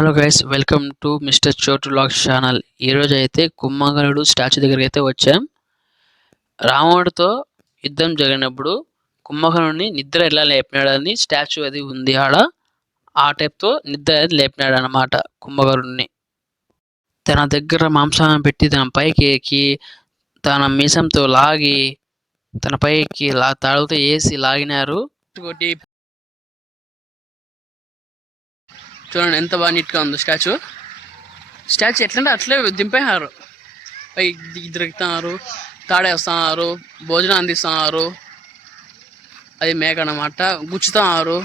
Hello guys, welcome to mister చోటు vlogs channel. ఈరోజు అయితే కుంభకర్ణుడు స్టాచ్యూ దగ్గరికి అయితే వచ్చాం. రావణుడితో యుద్ధం జరిగినప్పుడు కుంభకర్ణుడిని నిద్ర ఎలా లేపినాడని స్టాచ్యూ అది ఉంది ఆడ. ఆ టైప్తో నిద్ర లేపినాడు అనమాట కుంభకర్ణుడిని. తన దగ్గర మాంసాన్ని పెట్టి తన పైకి ఎక్కి తన మీసంతో లాగి తన పైకి తాడుతో వేసి లాగినారు. చూడండి ఎంత బాగా నీట్గా ఉందో స్టాచ్యూ. ఎట్లంటే అట్లే దింపేస్తున్నారు. పైకి దిగుతున్నారు, తాడేస్తున్నారు, భోజనం అందిస్తున్నారు. అది మేక అన్నమాట. గుచ్చుతున్నారు.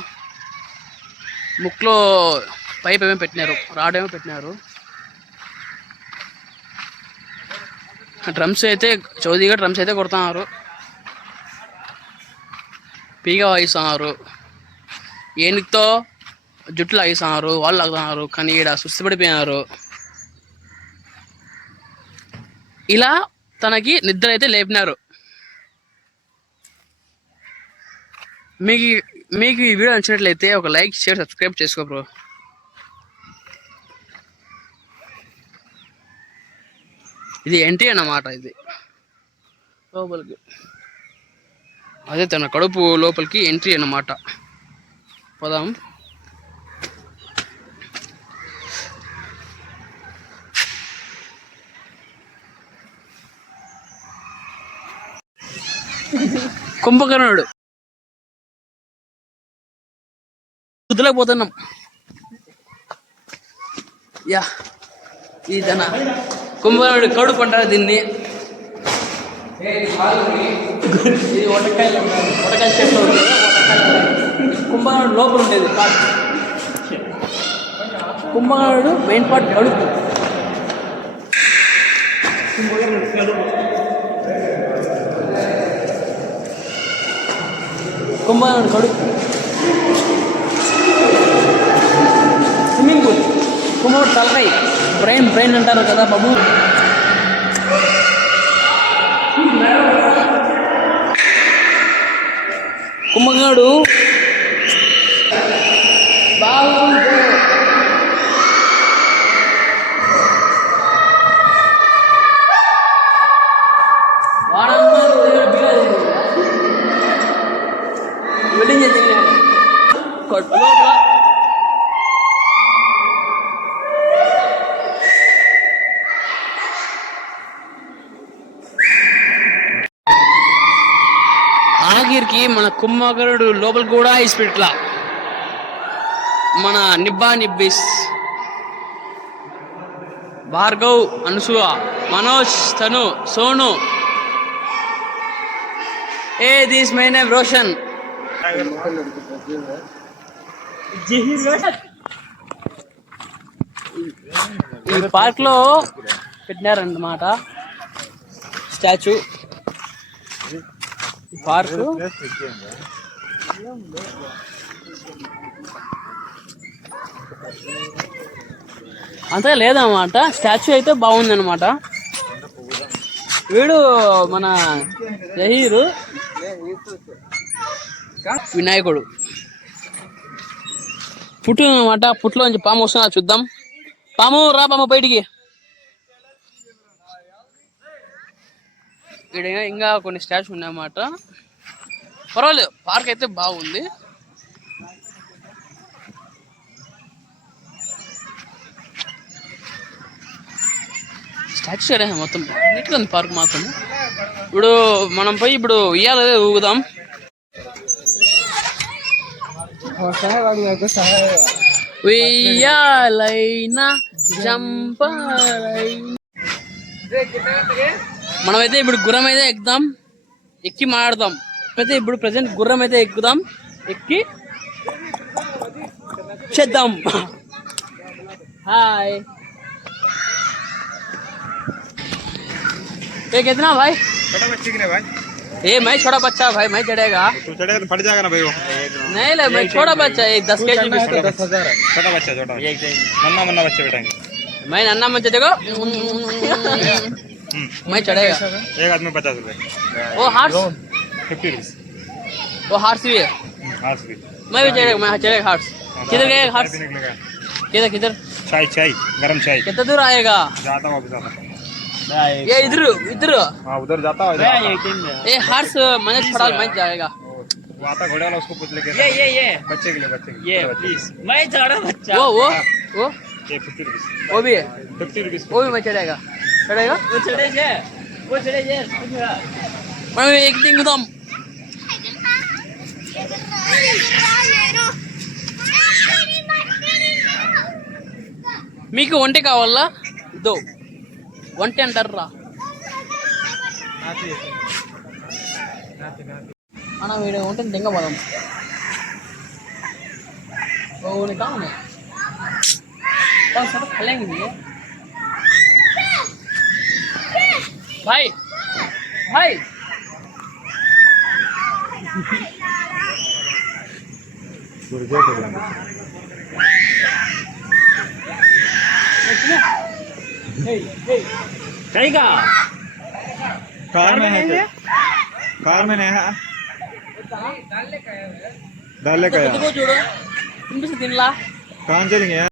ముక్కులో పైప్ ఏమో పెట్టినారు, రాడేమో పెట్టినారు. డ్రమ్స్ అయితే చౌదీగా డ్రమ్స్ అయితే కొడుతున్నారు. పీగ వాయిస్తున్నారు. ఏనుగుతో జుట్లు లాగిస్తున్నారు, వాళ్ళు లాగుతున్నారు. కానీ ఈడ సుస్థిపడిపోయినారు. ఇలా తనకి నిద్ర అయితే లేపినారు. మీకు ఈ వీడియో నచ్చినట్లయితే ఒక లైక్, షేర్, సబ్స్క్రైబ్ చేసుకో బ్రో. ఇది ఎంట్రీ అన్నమాట. ఇది లోపలికి, అదే తన కడుపు లోపలికి ఎంట్రీ అన్నమాట. పోదాం. కుంభకర్ణుడు కుదలేకపోతున్నాం. యా, ఇది తన కుంభకర్ణుడు కడుపు అంటారు దీన్ని. ఇది వటకాయలు చెట్లు ఉంటుంది. కుంభకర్ణుడు లోపల ఉండేది పార్ట్. కుంభకర్ణుడు మెయిన్ పార్ట్ కడుపు. కుంభకర్ణుడు కడుపు. Swimming pool. కుంభకర్ణుడు తలకాయ, బ్రెయిన్ అంటారు కదా బాబు. కుంభకర్ణుడు బాగుంది. ఆఖరికి మన కుంభకర్ణుడు లోపల కూడా ఇసిపెట్లా. మన నిబ్బీస్, భార్గవ్, అనసూయ, మనోజ్, తను, Sonu. This my name Roshan. ఈ పార్క్ లో పెట్టినారన్నమాట స్టాచ్యూ. పార్క్ అంతే లేదన్నమాట. స్టాచ్యూ అయితే బాగుందన్నమాట. వీడు మన జహీరు వినాయకుడు. పుట్టు అనమాట. పుట్టులోంచి పాము వస్తున్నా, చూద్దాం. పాము రా, పాము బయటికి. ఇక్కడ ఇంకా కొన్ని స్టాచ్యూ ఉన్నాయన్నమాట. పర్వాలేదు, పార్క్ అయితే బాగుంది. స్టాచ్యూ అడే మొత్తం నీట్గా ఉంది పార్క్ మాత్రం. ఇప్పుడు మనం పోయి ఇప్పుడు ఉయ్యాల ఊగుదాం. ఉయ్యాలైనా జంపాలైనా. మనమైతే ఇప్పుడు గుర్రం అయితే ఎక్కుదాం, ఎక్కి మాట్లాడదాం. అయితే ఇప్పుడు ప్రజెంట్ గుర్రం అయితే ఎక్కుదాం, ఎక్కి చేద్దాం. హాయ్, कितना भाई? छोटा बच्चे की भाई. मैं छोटा बच्चा भाई, मैं चढ़ेगा. तू चढ़ेगा तो फट जाएगा ना भाई वो. नहीं ले, मैं छोटा बच्चा, 10 kg में 10,000 है. छोटा बच्चा नन्ना बच्चे बैठेंगे. मैं नन्ना बच्चा देखो. मैं चढ़ेगा. एक आदमी 50 रुपए. वो हार्स 50 रुपीज. वो हार्स भी है. हार्स भी. मैं भी चढ़ेगा. हार्स किधर गए? हार्स किधर किधर चाय चाय गरम चाय कितना दूर आएगा? जाता हूँ अभी जाता हूँ। ये इधर इधर हाँ उधर जाता हूँ ये हर्ष मैंने थोड़ा मैं जाएगा। वो आता घोड़े वाला उसको पूछ लेके ये बच्चे के लिए ये प्लीज मैं चढ़ा बच्चा वो ये 50 रुपीज वो भी है, 50 रुपीज वो भी मैं चढ़ेगा चढ़ेगा। वो चढ़े जे మనం ఎక్కి దింగుదాం. మీకు ఒంటె కావాలా? ఇదో ఒంటె అంటారా మనం వీడు ఒంటెని దింగపోదాం. ఓ కావు सब खेलेंगे भैया। भाई भाई कहेगा कार में है क्या? कार में नहीं है डाल ले का చూడు తినిపిస్తే తినలా कहाँ चलेंगे